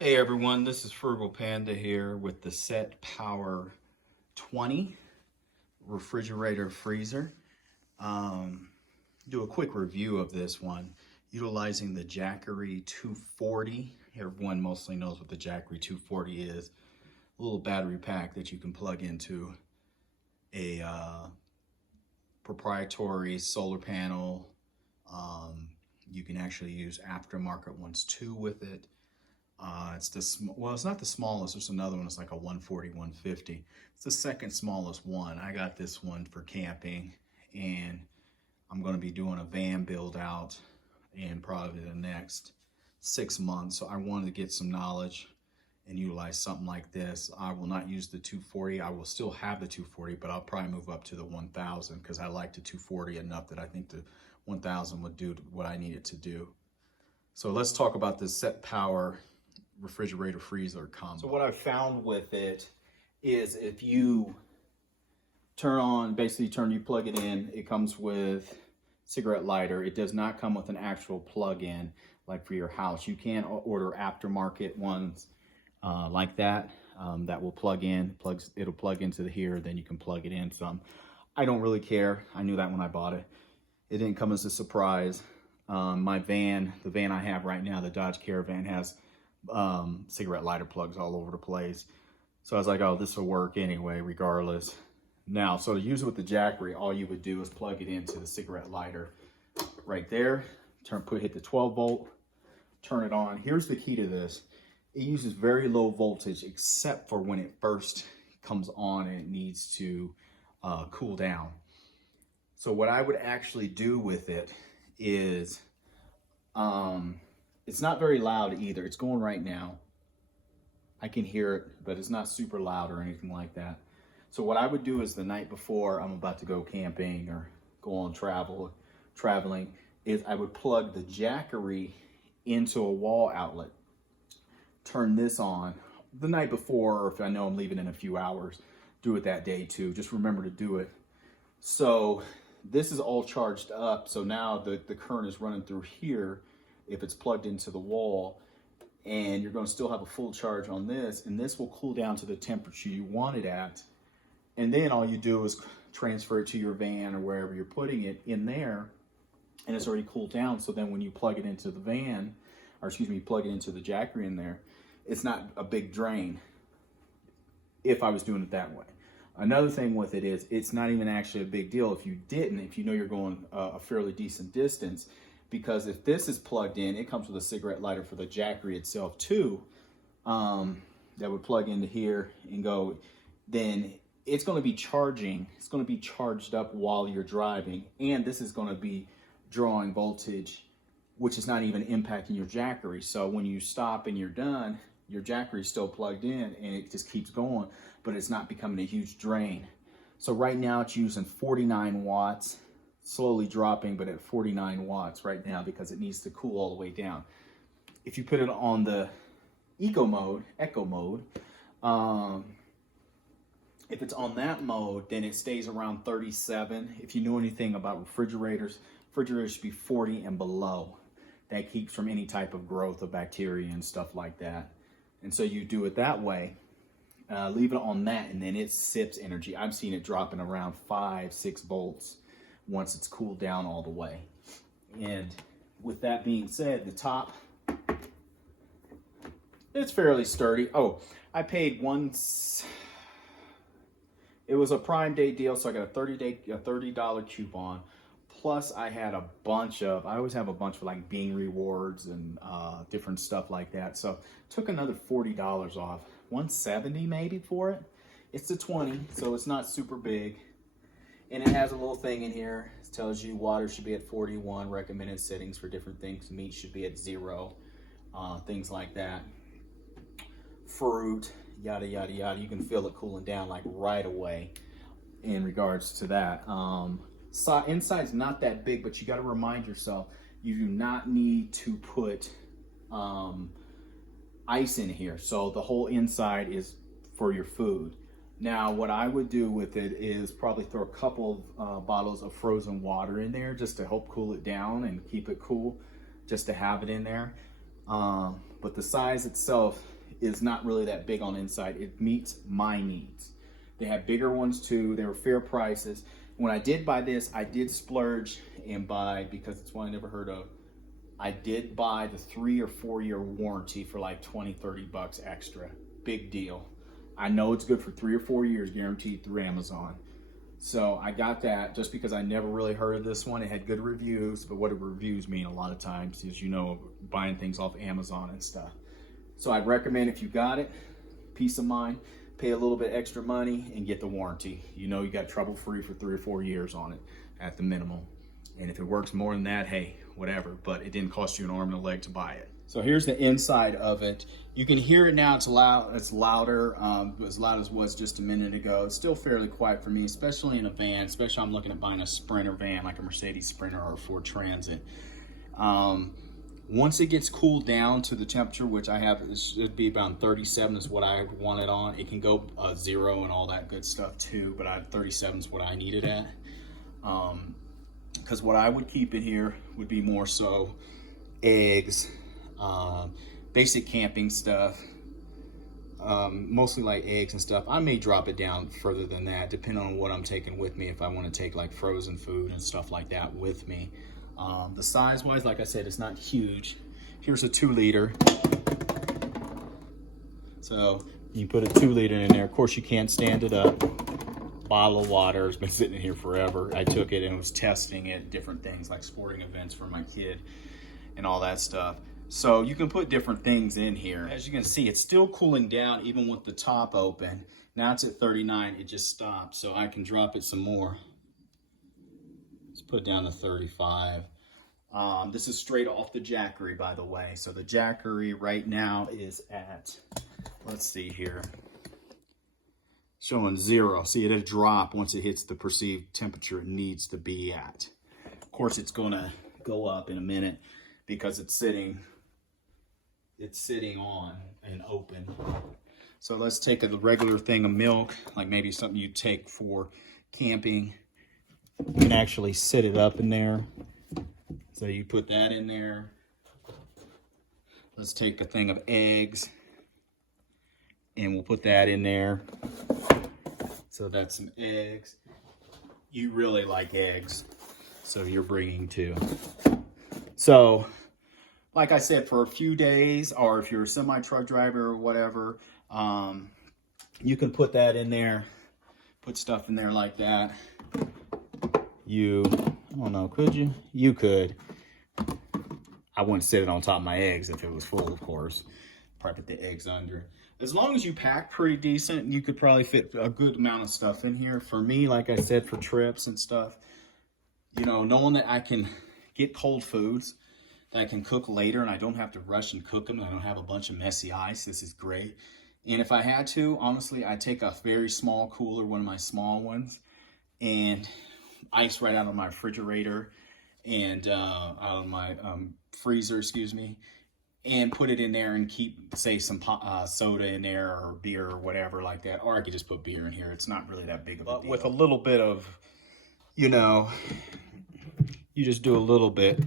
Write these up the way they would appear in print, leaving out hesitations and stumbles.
Hey everyone, this is Frugal Panda here with the Setpower 20 refrigerator freezer. Do a quick review of this one utilizing the Jackery 240. Everyone mostly knows what the Jackery 240 is. A little battery pack that you can plug into a proprietary solar panel. You can actually use aftermarket ones too with it. It's not the smallest. There's another one. It's like a 140, 150. It's the second smallest one. I got this one for camping, and I'm going to be doing a van build out in probably the next 6 months. So I wanted to get some knowledge and utilize something like this. I will not use the 240. I will still have the 240, but I'll probably move up to the 1000 because I like the 240 enough that I think the 1000 would do what I need it to do. So let's talk about this Setpower refrigerator freezer combo. So what I found with it is if you you plug it in, it comes with cigarette lighter. It does not come with an actual plug-in like for your house. You can order aftermarket ones like that that will plug in, it'll plug into here, then you can plug it in some. I don't really care. I knew that when I bought it. It didn't come as a surprise. My van, the van I have right now, the Dodge Caravan, has cigarette lighter plugs all over the place. So I was like, oh, this will work anyway, regardless. Now, so to use it with the Jackery, all you would do is plug it into the cigarette lighter right there. Hit the 12 volt, turn it on. Here's the key to this. It uses very low voltage except for when it first comes on and it needs to cool down. So what I would actually do with it is, it's not very loud either. It's going right now. I can hear it, but it's not super loud or anything like that. So what I would do is the night before I'm about to go camping or go on traveling, is I would plug the Jackery into a wall outlet. Turn this on the night before, or if I know I'm leaving in a few hours, do it that day too. Just remember to do it. So this is all charged up. So now the current is running through here if it's plugged into the wall, and you're going to still have a full charge on this, and this will cool down to the temperature you want it at. And then all you do is transfer it to your van or wherever you're putting it in there, and it's already cooled down. So then when you plug it into the van, or excuse me, plug it into the Jackery in there, it's not a big drain if I was doing it that way. Another thing with it is it's not even actually a big deal if you know you're going a fairly decent distance, because if this is plugged in, it comes with a cigarette lighter for the Jackery itself too, that would plug into here and go. Then it's going to be charging. It's going to be charged up while you're driving, and this is going to be drawing voltage, which is not even impacting your Jackery. So when you stop and you're done, your Jackery is still plugged in and it just keeps going, but it's not becoming a huge drain. So right now it's using 49 watts, slowly dropping, but at 49 watts right now because it needs to cool all the way down. If you put it on the eco mode, if it's on that mode, then it stays around 37. If you know anything about refrigerators should be 40 and below. That keeps from any type of growth of bacteria and stuff like that. And so you do it that way, leave it on that, and then it sips energy. I've seen it dropping around 5-6 volts once it's cooled down all the way. And with that being said, the top, it's fairly sturdy. Oh, I paid it was a Prime Day deal, so I got a $30 coupon. Plus I had I always have a bunch of like Bing rewards and different stuff like that. So took another $40 off, $170 maybe for it. It's a 20, so it's not super big. And it has a little thing in here. It tells you water should be at 41, recommended settings for different things. Meat should be at 0, things like that. Fruit, yada, yada, yada. You can feel it cooling down like right away in regards to that. Inside's not that big, but you got to remind yourself, you do not need to put ice in here. So the whole inside is for your food. Now, what I would do with it is probably throw a couple of bottles of frozen water in there just to help cool it down and keep it cool, just to have it in there. but the size itself is not really that big on inside. It meets my needs. They have bigger ones too. They were fair prices. When I did buy this, I did splurge and buy, because it's one I never heard of, I did buy the 3 or 4 year warranty for like 20-30 bucks extra. Big deal. I know it's good for 3 or 4 years, guaranteed through Amazon. So I got that just because I never really heard of this one. It had good reviews, but what do reviews mean a lot of times is, you know, buying things off Amazon and stuff. So I'd recommend, if you got it, peace of mind, pay a little bit extra money and get the warranty. You know you got trouble-free for 3 or 4 years on it at the minimum. And if it works more than that, hey, whatever, but it didn't cost you an arm and a leg to buy it. So here's the inside of it. You can hear it now. It's loud. It's louder, as loud as it was just a minute ago. It's still fairly quiet for me, especially in a van. Especially I'm looking at buying a Sprinter van, like a Mercedes Sprinter or a Ford Transit. Once it gets cooled down to the temperature, which I have, it should be about 37 is what I want it on. It can go 0 and all that good stuff too, but 37 is what I need it at. Because what I would keep it here would be more so eggs, basic camping stuff, mostly like eggs and stuff. I may drop it down further than that, depending on what I'm taking with me, if I want to take like frozen food and stuff like that with me. The size wise, like I said, it's not huge. Here's a 2 liter. So you put a 2 liter in there. Of course, you can't stand it up. Bottle of water has been sitting in here forever. I took it and was testing it, different things like sporting events for my kid and all that stuff. So you can put different things in here. As you can see, it's still cooling down even with the top open. Now it's at 39, it just stopped. So I can drop it some more. Let's put it down to 35. This is straight off the Jackery, by the way. So the Jackery right now is at, let's see here, showing 0. See, it'll drop once it hits the perceived temperature it needs to be at. Of course, it's gonna go up in a minute because it's sitting on and open. So let's take a regular thing of milk, like maybe something you take for camping. You can actually sit it up in there. So you put that in there. Let's take a thing of eggs and we'll put that in there. So that's some eggs. You really like eggs, so you're bringing 2. So, like I said, for a few days, or if you're a semi-truck driver or whatever, you can put that in there, put stuff in there like that. I don't know, could you? You could. I wouldn't sit it on top of my eggs if it was full, of course. Probably put the eggs under. As long as you pack pretty decent, you could probably fit a good amount of stuff in here. For me, like I said, for trips and stuff, you know, knowing that I can get cold foods that I can cook later and I don't have to rush and cook them. I don't have a bunch of messy ice. This is great. And if I had to, honestly, I'd take a very small cooler, one of my small ones, and ice right out of my refrigerator and out of my freezer, and put it in there and keep, say, some soda in there or beer or whatever like that. Or I could just put beer in here. It's not really that big of a deal. With a little bit of, you know, you just do a little bit.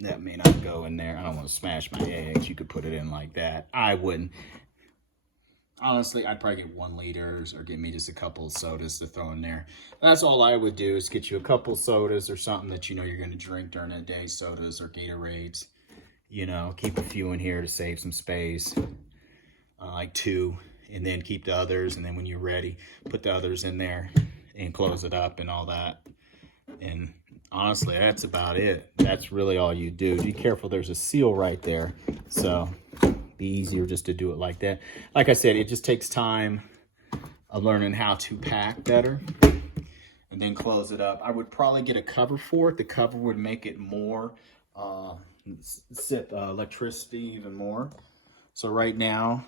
That may not go in there. I don't want to smash my eggs. You could put it in like that. I wouldn't. Honestly, I'd probably get 1 liter or get me just a couple of sodas to throw in there. That's all I would do, is get you a couple sodas or something that you know you're going to drink during the day, sodas or Gatorades. You know, keep a few in here to save some space, like 2, and then keep the others. And then when you're ready, put the others in there and close it up and all that. And honestly, that's about it. That's really all you do. Be careful, there's a seal right there. So be easier just to do it like that. Like I said, it just takes time of learning how to pack better and then close it up. I would probably get a cover for it. The cover would make it more sip electricity even more. So right now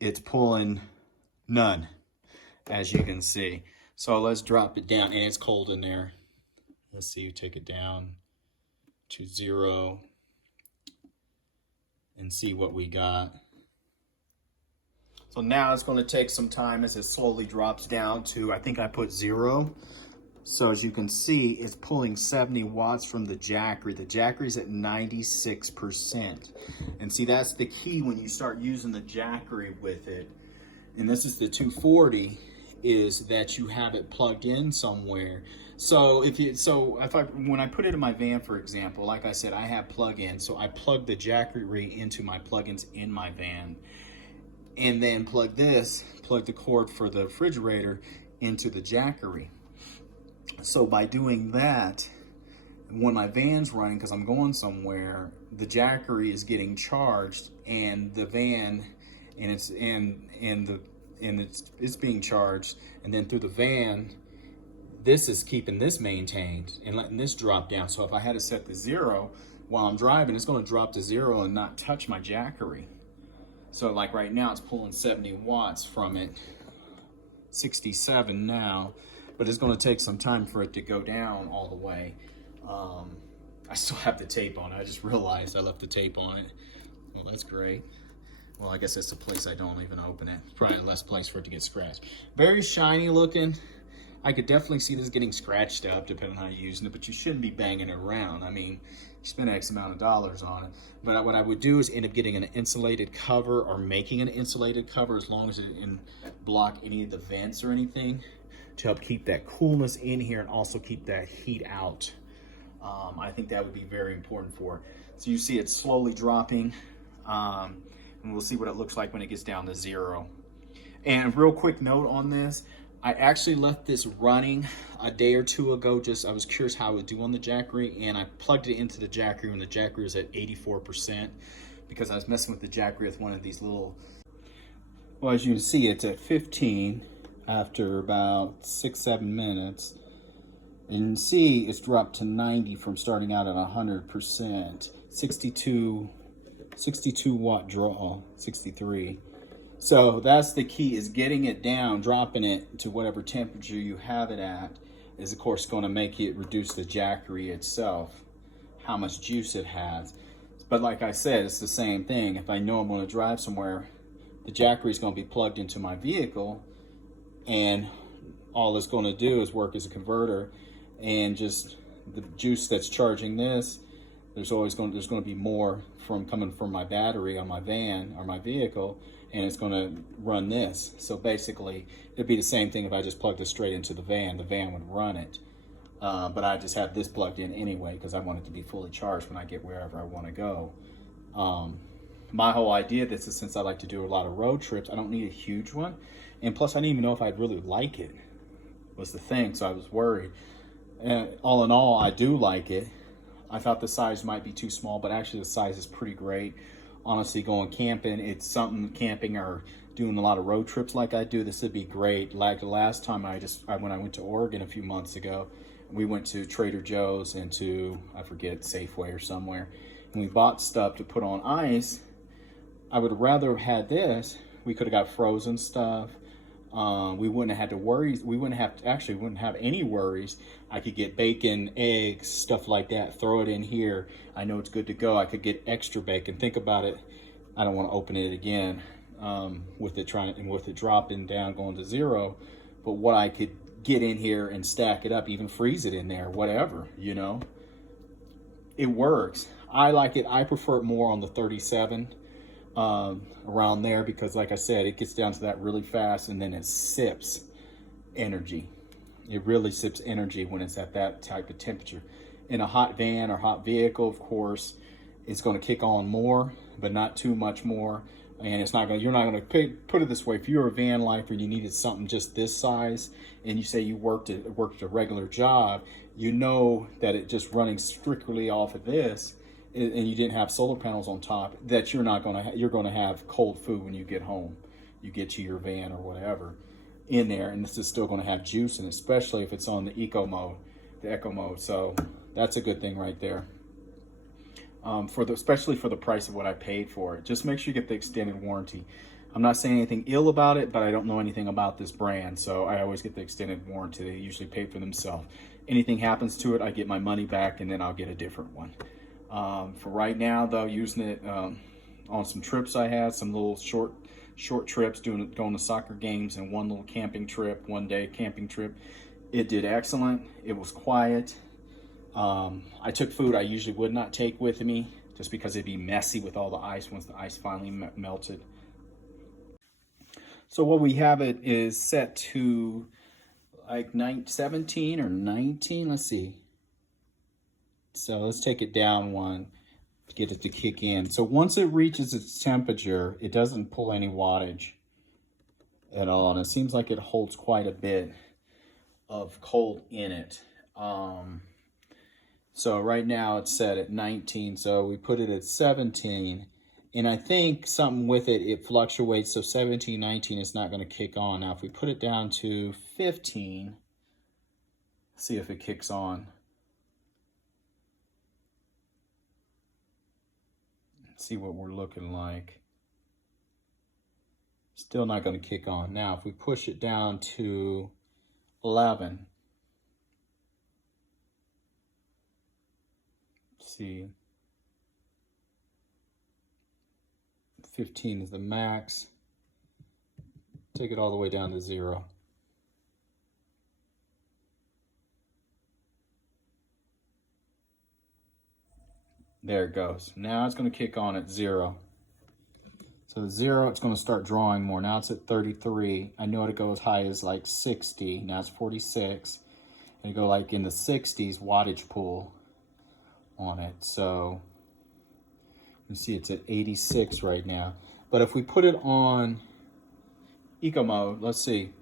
it's pulling none, as you can see. So let's drop it down, and it's cold in there. Let's see, you take it down to 0 and see what we got. So now it's going to take some time as it slowly drops down to, I think I put 0. So as you can see, it's pulling 70 watts from the Jackery. The Jackery's at 96%. And see, that's the key when you start using the Jackery with it. And this is the 240, is that you have it plugged in somewhere. So when I put it in my van, for example, like I said, I have plug-ins. So I plug the Jackery into my plugins in my van, and then plug the cord for the refrigerator into the Jackery. So by doing that, when my van's running, because I'm going somewhere, the Jackery is getting charged, and the van, and it's being charged, and then through the van, this is keeping this maintained and letting this drop down. So if I had to set the 0 while I'm driving, it's going to drop to 0 and not touch my Jackery. So like right now, it's pulling 70 watts from it, 67 now. But it's going to take some time for it to go down all the way. I still have the tape on it. I just realized I left the tape on it. Well, that's great. Well, I guess that's the place I don't even open it. It's probably a less place for it to get scratched. Very shiny looking. I could definitely see this getting scratched up depending on how you're using it, but you shouldn't be banging it around. I mean, you spend X amount of dollars on it. But what I would do is end up getting an insulated cover, or making an insulated cover, as long as it didn't block any of the vents or anything, to help keep that coolness in here and also keep that heat out. I think that would be very important for it. So you see it's slowly dropping, and we'll see what it looks like when it gets down to 0. And real quick note on this, I actually left this running a day or two ago. I was curious how it would do on the Jackery, and I plugged it into the Jackery when the Jackery was at 84%, because I was messing with the Jackery with one of these little, well, as you can see, it's at 15 after about 6-7 minutes. And you can see it's dropped to 90 from starting out at 100%. 62 watt draw, 63. So that's the key, is getting it down, dropping it to whatever temperature you have it at, is of course going to make it reduce the Jackery itself, how much juice it has. But like I said, it's the same thing. If I know I'm going to drive somewhere, the Jackery is going to be plugged into my vehicle, and all it's going to do is work as a converter, and just the juice that's charging this, there's going to be more coming from my battery on my van or my vehicle, and it's going to run this. So basically, it'd be the same thing if I just plugged this straight into the van would run it. But I just have this plugged in anyway, because I want it to be fully charged when I get wherever I want to go. My whole idea, this is, since I like to do a lot of road trips, I don't need a huge one. And plus, I didn't even know if I'd really like it, was the thing, so I was worried. And all in all, I do like it. I thought the size might be too small, but actually the size is pretty great. Honestly, going camping, it's something, camping or doing a lot of road trips like I do, this would be great. Like the last time when I went to Oregon a few months ago, we went to Trader Joe's and to, I forget, Safeway or somewhere, and we bought stuff to put on ice. I would rather have had this. We could have got frozen stuff. We wouldn't have had to worry. We wouldn't have any worries. I could get bacon, eggs, stuff like that, throw it in here. I know it's good to go. I could get extra bacon. Think about it. I don't want to open it again with it dropping down, going to 0. But what I could get in here and stack it up, even freeze it in there, whatever, you know. It works. I like it. I prefer it more on the 37. Around there, because like I said, it gets down to that really fast, and then it sips energy. It really sips energy when it's at that type of temperature. In a hot van or hot vehicle, of course, it's going to kick on more, but not too much more. And it's not going to, you're not going to put it this way. If you're a van lifer and you needed something just this size, and you say you worked a regular job, you know that it just running strictly off of this, and you didn't have solar panels on top, that you're going to have cold food when you get home. You get to your van or whatever in there, and this is still going to have juice, and especially if it's on the eco mode. So that's a good thing right there. Especially for the price of what I paid for it. Just make sure you get the extended warranty. I'm not saying anything ill about it, but I don't know anything about this brand, so I always get the extended warranty. They usually pay for themselves. Anything happens to it, I get my money back, and then I'll get a different one. For right now, though, using it on some trips I had, some little short trips, going to soccer games, and one little camping trip, one day camping trip. It did excellent. It was quiet. I took food I usually would not take with me just because it'd be messy with all the ice once the ice finally melted. So what we have it is set to like 17 or 19. Let's see. So let's take it down one to get it to kick in. So once it reaches its temperature, it doesn't pull any wattage at all. And it seems like it holds quite a bit of cold in it. So right now it's set at 19. So we put it at 17. And I think something with it, it fluctuates. So 17, 19 is not going to kick on. Now, if we put it down to 15, see if it kicks on. See what we're looking like. Still not going to kick on. Now, if we push it down to 11, let's see. 15 is the max. Take it all the way down to 0. There it goes. Now it's going to kick on at 0. So 0, it's going to start drawing more. Now it's at 33. I know it go as high as like 60. Now it's 46. And it go like in the 60s wattage pull on it. So you see it's at 86 right now. But if we put it on eco mode, let's see.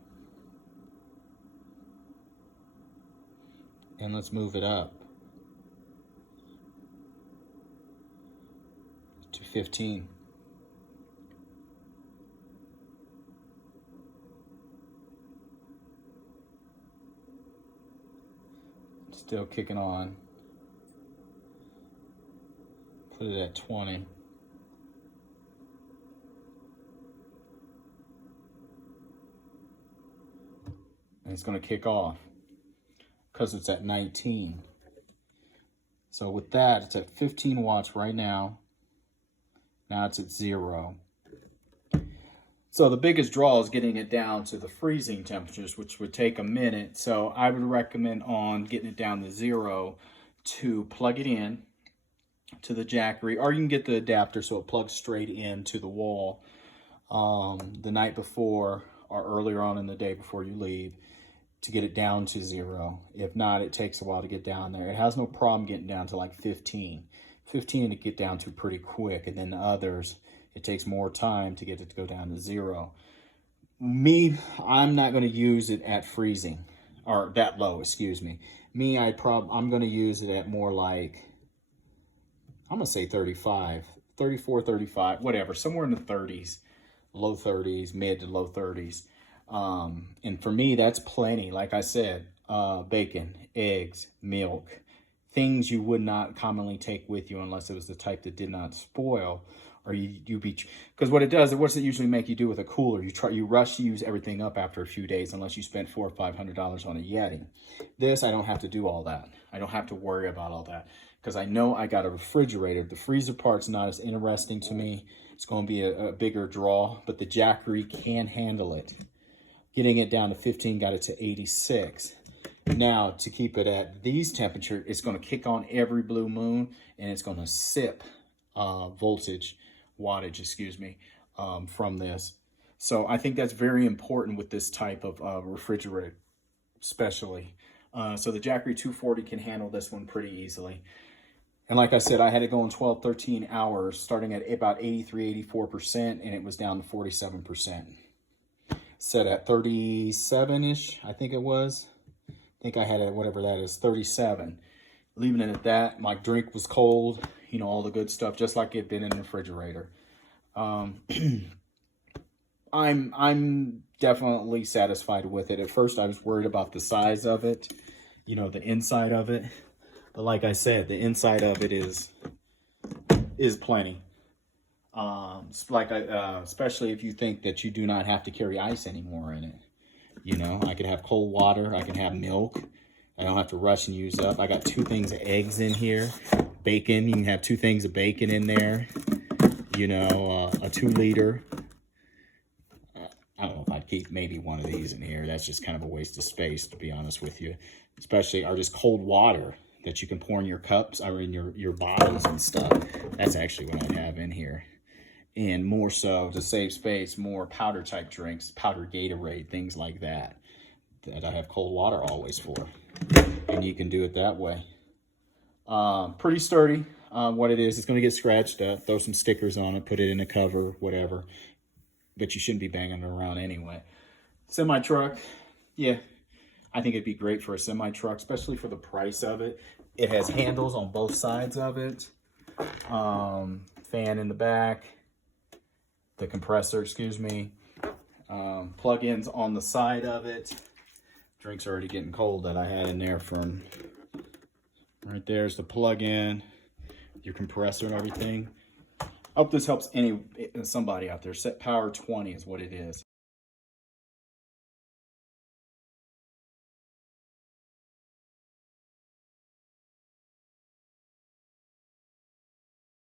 And let's move it up to 15. Still kicking on. Put it at 20. And it's going to kick off because it's at 19. So with that, it's at 15 watts right now. Now it's at 0. So the biggest draw is getting it down to the freezing temperatures, which would take a minute. So I would recommend on getting it down to 0 to plug it in to the Jackery, or you can get the adapter so it plugs straight into the wall the night before or earlier on in the day before you leave to get it down to 0. If not, it takes a while to get down there. It has no problem getting down to like 15. 15 to get down to pretty quick, and then the others, it takes more time to get it to go down to 0. Me, I'm not going to use it at freezing, or that low, excuse me. Me, I'm going to use it at more like, I'm going to say 35, 34, 35, whatever, somewhere in the 30s, low 30s, mid to low 30s. And for me, that's plenty. Like I said, bacon, eggs, milk, things you would not commonly take with you unless it was the type that did not spoil. Or because what it does, what's it usually make you do with a cooler? You rush to use everything up after a few days unless you spent $400 or $500 on a Yeti. This, I don't have to do all that. I don't have to worry about all that because I know I got a refrigerator. The freezer part's not as interesting to me. It's going to be a bigger draw, but the Jackery can handle it. Getting it down to 15 got it to 86. Now, to keep it at these temperatures, it's going to kick on every blue moon, and it's going to sip wattage, excuse me, from this. So I think that's very important with this type of refrigerator, especially. So the Jackery 240 can handle this one pretty easily. And like I said, I had it going 12, 13 hours, starting at about 83, 84%, and it was down to 47%. Set at 37-ish, I think it was. I think I had it, whatever that is, 37. Leaving it at that. My drink was cold, you know, all the good stuff, just like it had been in the refrigerator. I'm definitely satisfied with it. At first, I was worried about the size of it, you know, the inside of it. But like I said, the inside of it is plenty. Especially if you think that you do not have to carry ice anymore in it. You know, I could have cold water. I can have milk. I don't have to rush and use up. I got 2 things of eggs in here. Bacon. You can have 2 things of bacon in there. You know, a 2 liter. I don't know if I'd keep maybe one of these in here. That's just kind of a waste of space, to be honest with you. Especially, or just cold water that you can pour in your cups or in your bottles and stuff. That's actually what I'd have in here. And more so, to save space, more powder type drinks, powder Gatorade, things like that, that I have cold water always for. And you can do it that way. Pretty sturdy. What it is, it's going to get scratched up. Throw some stickers on it, put it in a cover, whatever. But you shouldn't be banging it around anyway. Semi-truck, yeah, I think it'd be great for a semi-truck, especially for the price of it. It has handles on both sides of it. Fan in the back. The compressor, excuse me. Plug-ins on the side of it. Drink's already getting cold that I had in there from... Right there's the plug-in, your compressor and everything. I hope this helps somebody out there. Setpower 20 is what it is.